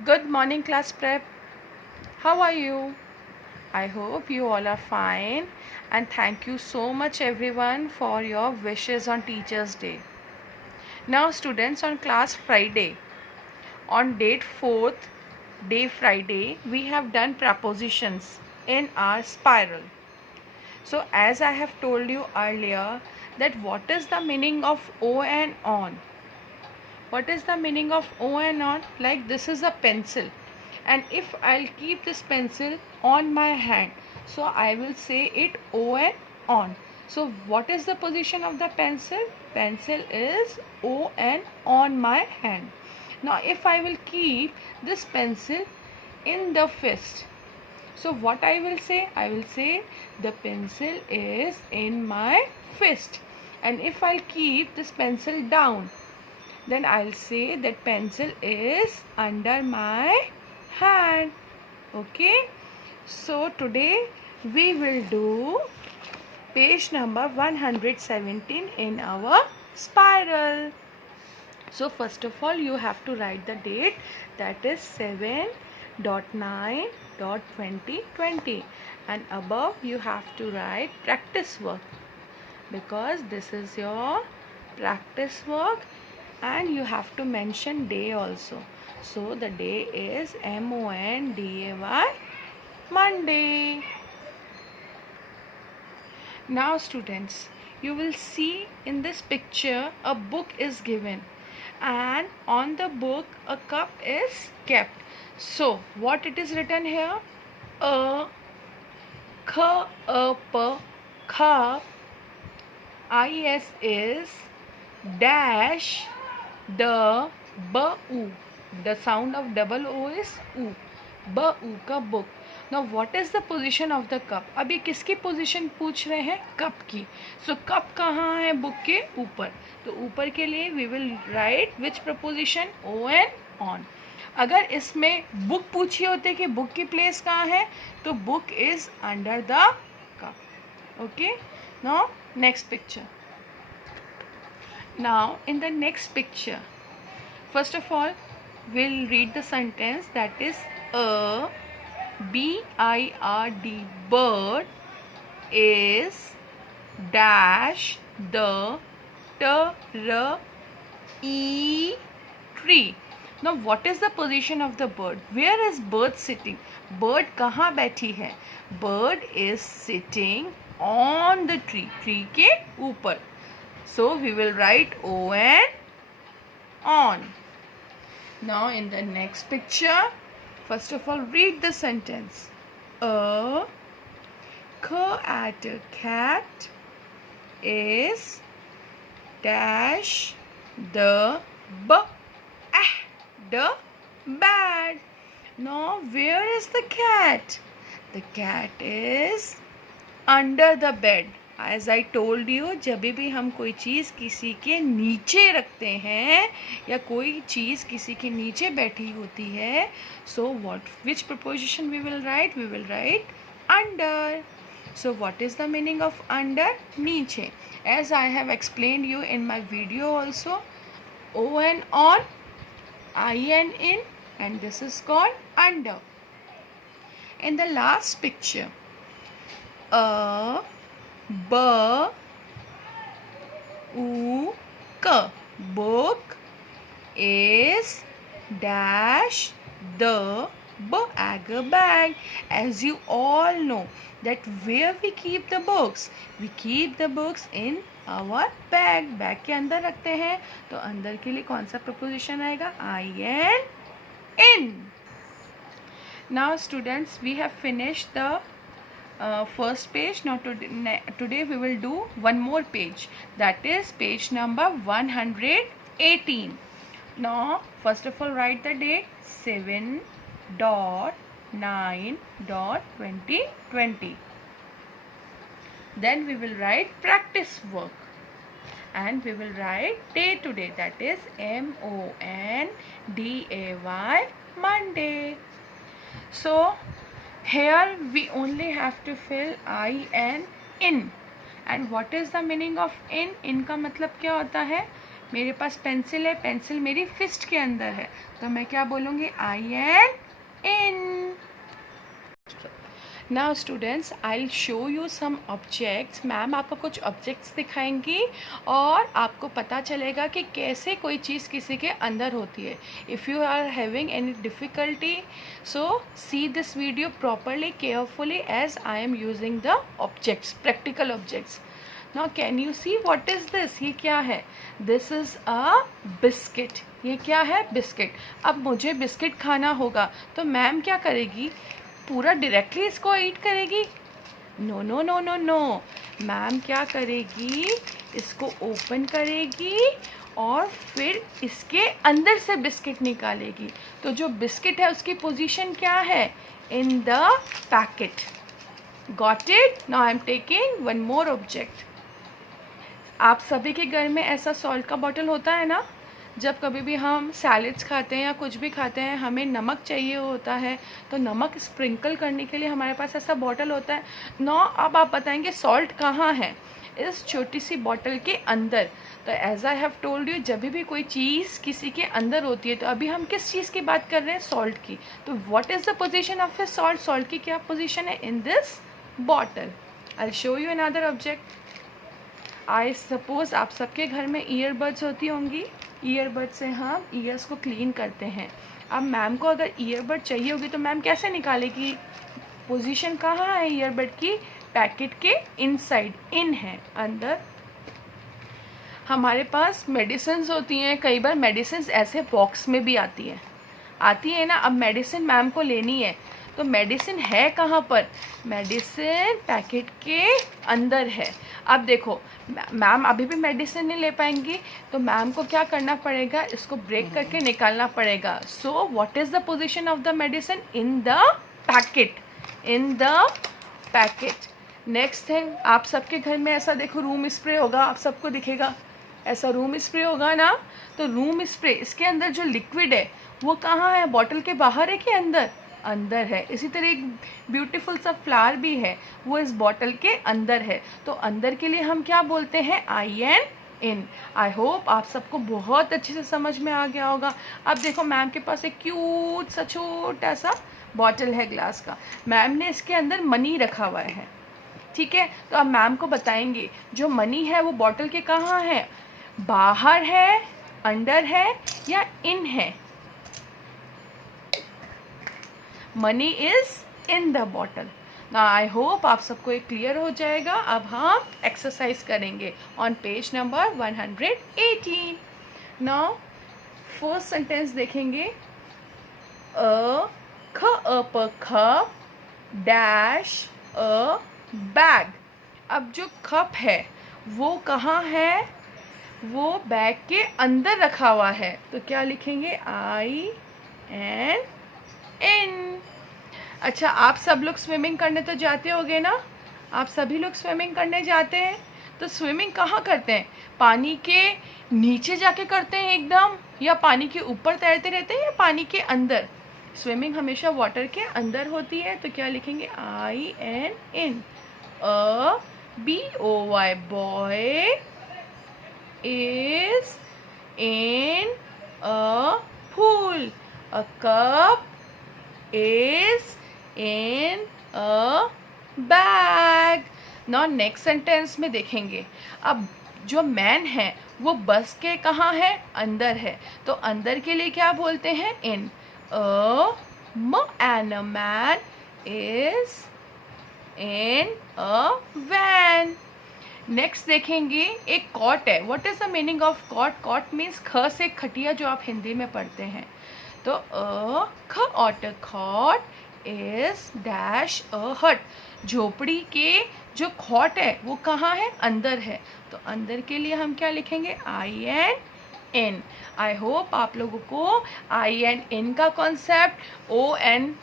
Good morning, class prep. How are you? I hope you all are fine, and thank you so much, everyone, for your wishes on Teachers' Day. Now, students, on class Friday, on date 4th, day Friday, we have done prepositions in our spiral. So, as I have told you earlier, that what is the meaning of O and on? What is the meaning of O and on? Like, this is a pencil, and if I'll keep this pencil on my hand, so I will say it O and on. So what is the position of the pencil? Pencil is O and on my hand. Now if I will keep this pencil in the fist, so what I will say? I will say the pencil is in my fist. And if I'll keep this pencil down, then I'll say that pencil is under my hand. Okay, so today we will do page number 117 in our spiral. So first of all, you have to write the date, that is 7.9.2020, and above you have to write practice work, because this is your practice work, and you have to mention day also. So the day is Monday, Monday. Now students, you will see in this picture a book is given, and on the book a cup is kept. So what it is written here? A p cup. Is dash the bu. The sound of double o is u. Bu का book. Now what is the position of the cup? अभी किसकी position पूछ रहे हैं? Cup की. So cup कहाँ है book के ऊपर? तो ऊपर के लिए we will write which preposition? O and on. अगर इसमें बुक पूछी होते कि बुक की प्लेस कहाँ है, तो book is under the cup. Okay, now next picture. Now in the next picture, first of all we'll read the sentence, that is a bird, bird is dash the tree. Now what is the position of the bird? Where is bird sitting? Bird कहाँ बैठी है? Bird is sitting on the tree. Tree के ऊपर. So we will write O and on. Now in the next picture, first of all read the sentence. A cat is dash the bed. Now where is the cat? The cat is under the bed. As I told you, जब भी हम कोई चीज़ किसी के नीचे रखते हैं या कोई चीज़ किसी के नीचे बैठी होती है, so which preposition we will write? We will write under. So what is the meaning of under? नीचे. As I have explained you in my video also, O and on, I and in, and this is called under. In the last picture, a book is dash the bag. As you all know that where we keep the books, we keep the books in our bag. Bag के अंदर रखते हैं, तो अंदर के लिए कौन सा प्रपोजिशन आएगा? I and in. Now students, we have finished the first page. Now today we will do one more page, that is page number 118. Now first of all write the date, 7.9.2020. Then we will write practice work, and we will write day to day, that is Monday, Monday. So here we only have to fill I and in. And what is the meaning of in? In का मतलब क्या होता है? मेरे पास pencil है, pencil मेरी fist के अंदर है, तो मैं क्या बोलूँगी? I N in. Now students, I will show you some objects. Ma'am आपको कुछ ऑब्जेक्ट्स दिखाएंगी और आपको पता चलेगा कि कैसे कोई चीज़ किसी के अंदर होती है. If you are having any difficulty, so see this video properly, carefully, as I am using the objects, practical objects. Now can you see what is this? ये क्या है? This is a biscuit. ये क्या है? Biscuit. अब मुझे biscuit खाना होगा, तो मैम क्या करेगी? पूरा डायरेक्टली इसको ईट करेगी? No no no no no. Ma'am क्या करेगी? इसको ओपन करेगी और फिर इसके अंदर से बिस्किट निकालेगी. तो जो बिस्किट है उसकी पोजीशन क्या है? In the packet. Got it? Now I am taking one more object. आप सभी के घर में ऐसा सॉल्ट का बॉटल होता है ना? जब कभी भी हम सैलेड्स खाते हैं या कुछ भी खाते हैं, हमें नमक चाहिए होता है, तो नमक स्प्रिंकल करने के लिए हमारे पास ऐसा बॉटल होता है ना. अब आप बताएंगे सॉल्ट कहाँ है? इस छोटी सी बॉटल के अंदर. तो as I have told you, जब भी कोई चीज़ किसी के अंदर होती है, तो अभी हम किस चीज़ की बात कर रहे हैं? सॉल्ट की. तो what is the position of A salt? Salt की क्या पोजीशन है? In this bottle. I will show you another object. I suppose आप सबके घर में ईयरबड्स होती होंगी. ईयरबड से हम ईयर्स को क्लीन करते हैं. अब मैम को अगर ईयरबड चाहिए होगी, तो मैम कैसे निकालेगी? पोजीशन कहाँ है ईयरबड की? पैकेट के इनसाइड, इन है, अंदर. हमारे पास मेडिसिन्स होती हैं. कई बार मेडिसिन्स ऐसे बॉक्स में भी आती है ना. अब मेडिसिन मैम को लेनी है, तो मेडिसिन है कहाँ पर? मेडिसिन पैकेट के अंदर है. अब देखो, मैम अभी भी मेडिसिन नहीं ले पाएंगी, तो मैम को क्या करना पड़ेगा? इसको ब्रेक करके निकालना पड़ेगा. So what is the position of the medicine? In the packet. In the packet. Next thing, आप सबके घर में ऐसा देखो रूम स्प्रे होगा, आप सबको दिखेगा ऐसा रूम स्प्रे होगा ना. तो रूम स्प्रे, इसके अंदर जो लिक्विड है वो कहाँ है? बॉटल के बाहर है कि अंदर? अंदर है. इसी तरह एक ब्यूटीफुल सा फ्लावर भी है, वो इस बॉटल के अंदर है. तो अंदर के लिए हम क्या बोलते हैं? आई एन इन. आई होप आप सबको बहुत अच्छे से समझ में आ गया होगा. अब देखो, मैम के पास एक क्यूट सा छोटा सा बॉटल है ग्लास का. मैम ने इसके अंदर मनी रखा हुआ है, ठीक है. तो अब मैम को बताएंगे जो मनी है वो बॉटल के कहाँ है? बाहर है, अंदर है या इन है? Money is in the bottle. ना आई होप आप सबको ये क्लियर हो जाएगा. अब हम एक्सरसाइज करेंगे on page number 118. Now first sentence देखेंगे. ख प ख डैश अ बैग. अब जो कप है वो कहाँ है? वो बैग के अंदर रखा हुआ है. तो क्या लिखेंगे? आई एन इन. अच्छा, आप सब लोग स्विमिंग करने तो जाते होगे ना. आप सभी लोग स्विमिंग करने जाते हैं. तो स्विमिंग कहाँ करते हैं? पानी के नीचे जाके करते हैं एकदम, या पानी के ऊपर तैरते रहते हैं, या पानी के अंदर? स्विमिंग हमेशा वाटर के अंदर होती है. तो क्या लिखेंगे? I N in. A B O Y boy is in a pool. A cup is in a bag. Now next sentence में देखेंगे. अब जो मैन है वो बस के कहाँ है? अंदर है. तो अंदर के लिए क्या बोलते हैं? in. And a man is in a van. Next देखेंगे, एक कॉट है. What is the meaning of cot? Cot means ख से खटिया, जो आप हिंदी में पढ़ते हैं. तो ख ऑट खॉट इज डैश अ हट. झोपड़ी के जो खॉट है वो कहाँ है? अंदर है. तो अंदर के लिए हम क्या लिखेंगे? I N in. I hope आप लोगों को आई एन इन का कॉन्सेप्ट, ओ एन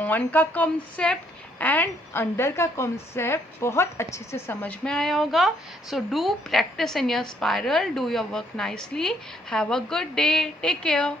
ऑन का कॉन्सेप्ट एंड अंडर का कॉन्सेप्ट बहुत अच्छे से समझ में आया होगा. So do practice in your spiral, do your work nicely. Have a good day. Take care.